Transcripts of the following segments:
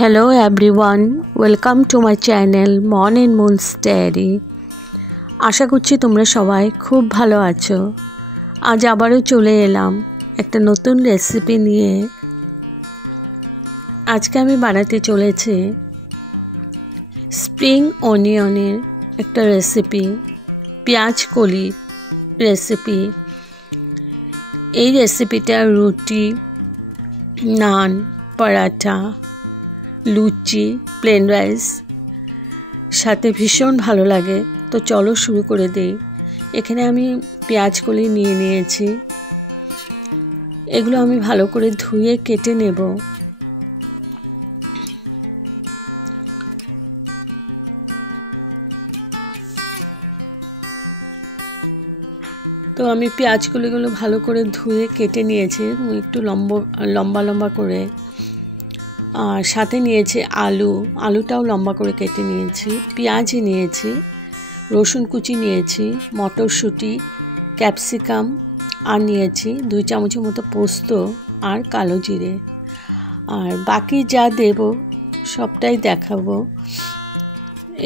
Hello everyone, welcome to my channel Morning Moon's Diary। আশা করছি তোমরা সবাই খুব ভালো আছো। আজ আবারও চলে এলাম একটা নতুন রেসিপি নিয়ে। আজকে আমি বানাতে চলেছি স্প্রিং অনিয়নের একটা রেসিপি, পেঁয়াজ কলি রেসিপি। এই রেসিপিটা রুটি, নান, পরাঠা, লুচি, প্লেন রাইস সাথে ভীষণ ভালো লাগে। তো চলো শুরু করে দিই। এখানে আমি পেঁয়াজ কলি নিয়ে নিয়েছি। এগুলো আমি ভালো করে ধুয়ে কেটে নেব। তো আমি পেঁয়াজ কলিগুলো ভালো করে ধুয়ে কেটে নিয়েছি, একটু লম্বা লম্বা করে। আর সাথে নিয়েছি আলুটাও লম্বা করে কেটে নিয়েছি, পেঁয়াজ নিয়েছি, রসুন কুচি নিয়েছি, মটরশুঁটি, ক্যাপসিকাম আর নিয়েছি 2 চামচের মতো পোস্ত আর কালো জিরে। আর বাকি যা দেব সবটাই দেখাবো।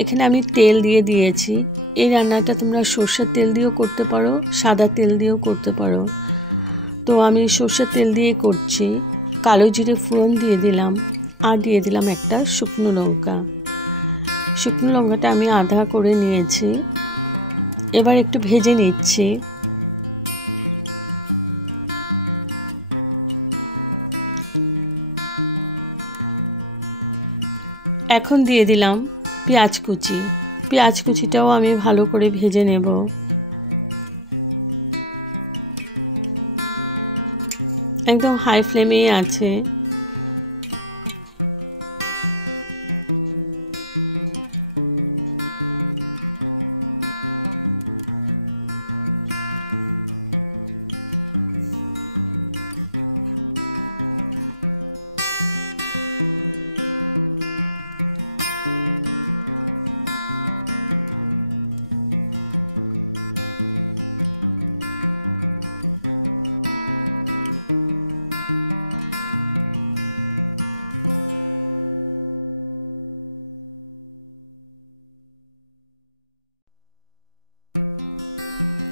এখানে আমি তেল দিয়ে দিয়েছি। এই রান্নাটা তোমরা সরষের তেল দিয়েও করতে পারো, সাদা তেল দিয়েও করতে পারো। তো আমি সরষের তেল দিয়ে করছি। কালো জিরে ফোড়ন দিয়ে দিলাম আর দিয়ে দিলাম একটা শুকনো লঙ্কা। শুকনো লঙ্কাটা আমি আধা করে নিয়েছি। এবার একটু ভেজে নিচ্ছি। এখন দিয়ে দিলাম পেঁয়াজ কুচি। পেঁয়াজ কুচিটাও আমি ভালো করে ভেজে নেব। একদম হাই ফ্লেমেই আছে।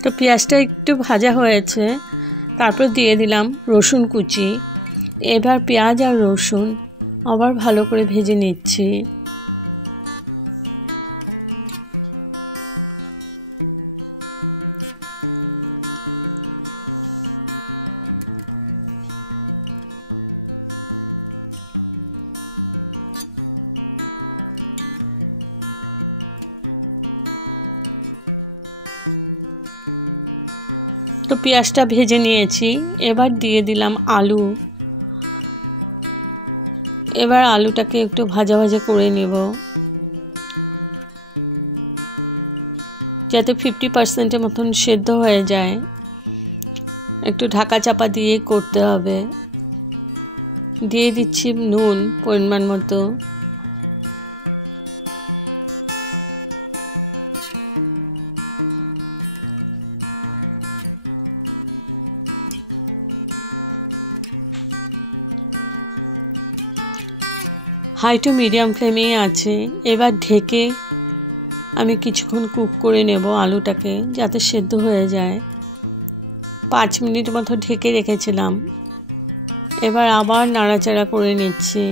তো পেঁয়াজটা একটু ভাজা হয়েছে, তারপর দিয়ে দিলাম রসুন কুচি। এবার পেঁয়াজ আর রসুন আবার ভালো করে ভেজে নিচ্ছি। তো পেঁয়াজটা ভেজে নিয়েছি। এবার দিয়ে দিলাম আলু। এবার আলুটাকে একটু ভাজা ভাজা করে নেব, যাতে 50% মতন সেদ্ধ হয়ে যায়। একটু ঢাকা চাপা দিয়ে করতে হবে। দিয়ে দিচ্ছি নুন পরিমাণ মতো। হাই টু মিডিয়াম ফ্লেমেই আছে। এবার ঢেকে আমি কিছুক্ষণ কুক করে নেব আলুটাকে, যাতে সেদ্ধ হয়ে যায়। 5 মিনিট মতো ঢেকে রেখেছিলাম। এবার আবার নাড়াচাড়া করে নিচ্ছি।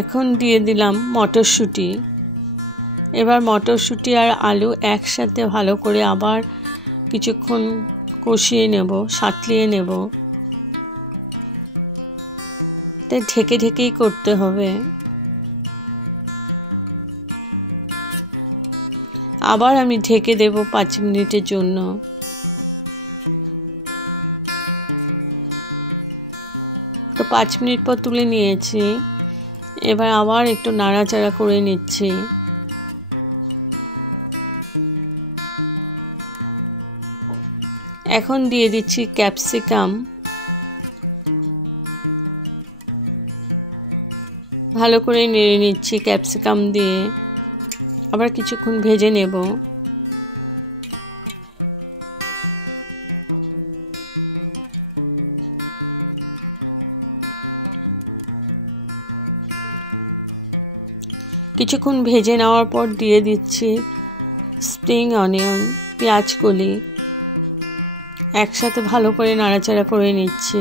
এখন দিয়ে দিলাম মটরশুঁটি। এবার মটরশুঁটি আর আলু একসাথে ভালো করে আবার কিছুক্ষণ কষিয়ে নেব, সাঁতলিয়ে নেব। ঢেকে ঢেকেই করতে হবে। আবার আমি ঢেকে দেব 5 মিনিটের জন্য। তো 5 মিনিট পর তুলে নিয়েছি। এবার আবার একটু নাড়াচাড়া করে নিচ্ছি। এখন দিয়ে দিচ্ছি ক্যাপসিকাম। ভালো করে নেড়ে নিচ্ছি ক্যাপসিকাম দিয়ে। আবার কিছুক্ষণ ভেজে নেব। কিছুক্ষণ ভেজে নেওয়ার পর দিয়ে দিচ্ছি স্প্রিং অনিয়ন, পেঁয়াজ কলি, একসাথে ভালো করে নাড়াচাড়া করে নিচ্ছি।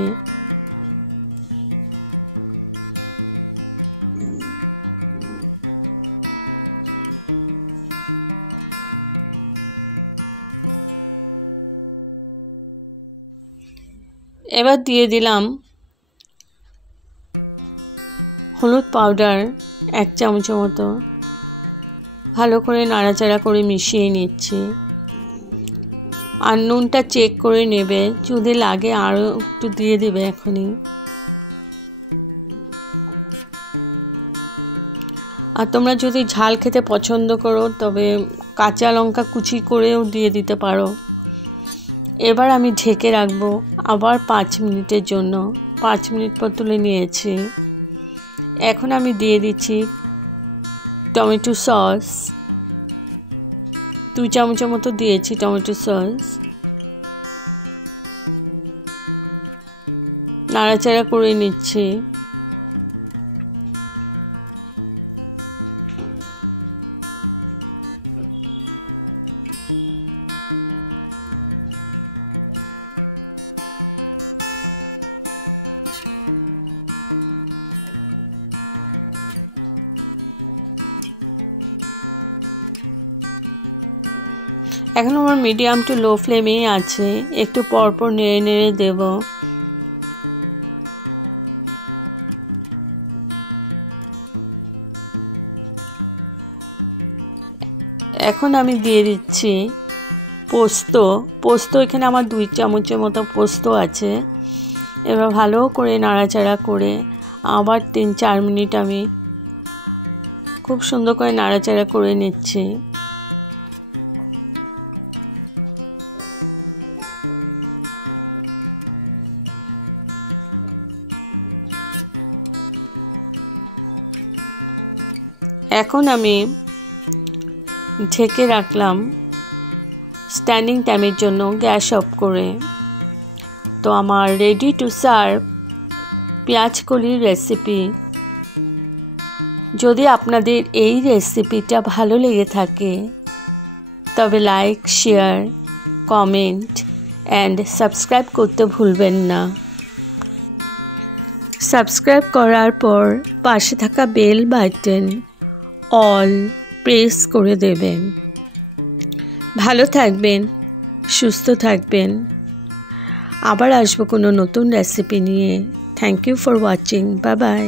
এবার দিয়ে দিলাম হলুদ পাউডার 1 চামচের মতো, ভালো করে নাড়াচাড়া করে মিশিয়ে নিচ্ছি। আর নুনটা চেক করে নেবে, যদি লাগে আরও একটু দিয়ে দিবে এখনই। আর তোমরা যদি ঝাল খেতে পছন্দ করো তবে কাঁচা লঙ্কা কুচি করেও দিয়ে দিতে পারো। এবার আমি ঢেকে রাখবো আবার 5 মিনিটের জন্য। 5 মিনিট পর তুলে নিয়েছি। এখন আমি দিয়ে দিচ্ছি টমেটো সস, 2 চামচের মতো দিয়েছি টমেটো সস। নাড়াচাড়া করে নিচ্ছি। এখন আমার মিডিয়াম টু লো ফ্লেমেই আছে, একটু পরপর নেড়ে নেড়ে দেব। এখন আমি দিয়ে দিচ্ছি পোস্ত, এখানে আমার 2 চামচের মতো পোস্ত আছে। এবার ভালো করে নাড়াচাড়া করে আবার 3-4 মিনিট আমি খুব সুন্দর করে নাড়াচাড়া করে নিচ্ছি। এখন আমি ঢেকে রাখলাম স্ট্যান্ডিং টাইমের জন্য, গ্যাস অফ করে। তো আমার রেডি টু সার্ভ পেঁয়াজ কলির রেসিপি। যদি আপনাদের এই রেসিপিটা ভালো লেগে থাকে তবে like, share, comment and subscribe করতে ভুলবেন না। সাবস্ক্রাইব করার পর পাশে থাকা বেল বাটন অল প্রেস করে দেবেন। ভালো থাকবেন, সুস্থ থাকবেন। আবার আসবো কোনো নতুন রেসিপি নিয়ে। Thank you for watching. Bye by.